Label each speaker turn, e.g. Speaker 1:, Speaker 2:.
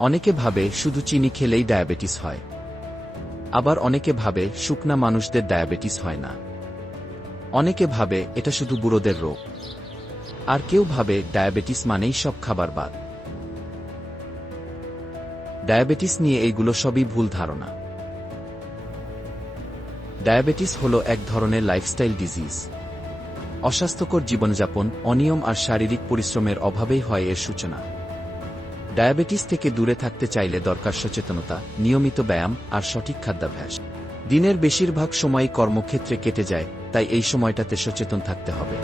Speaker 1: অনেকে ভাবে শুধু চিনি খেলেই ডায়াবেটিস হয়। আবার অনেকে ভাবে শুকনা মানুষদের ডায়াবেটিস হয় না। অনেকে ভাবে এটা শুধু বুড়োদের রোগ। আর কেউ ভাবে ডায়াবেটিস মানেই সব খাবার বাদ। ডায়াবেটিস নিয়ে এইগুলো সবই ভুল ধারণা। ডায়াবেটিস হল এক ধরনের লাইফস্টাইল ডিজিজ। অস্বাস্থ্যকর জীবনযাপন, অনিয়ম আর শারীরিক পরিশ্রমের অভাবেই হয় এর সূচনা। ডায়াবেটিস থেকে দূরে থাকতে চাইলে দরকার সচেতনতা, নিয়মিত ব্যায়াম আর সঠিক খাদ্যাভ্যাস। দিনের বেশিরভাগ সময়ই কর্মক্ষেত্রে কেটে যায়, তাই এই সময়টাতে সচেতন থাকতে হবে।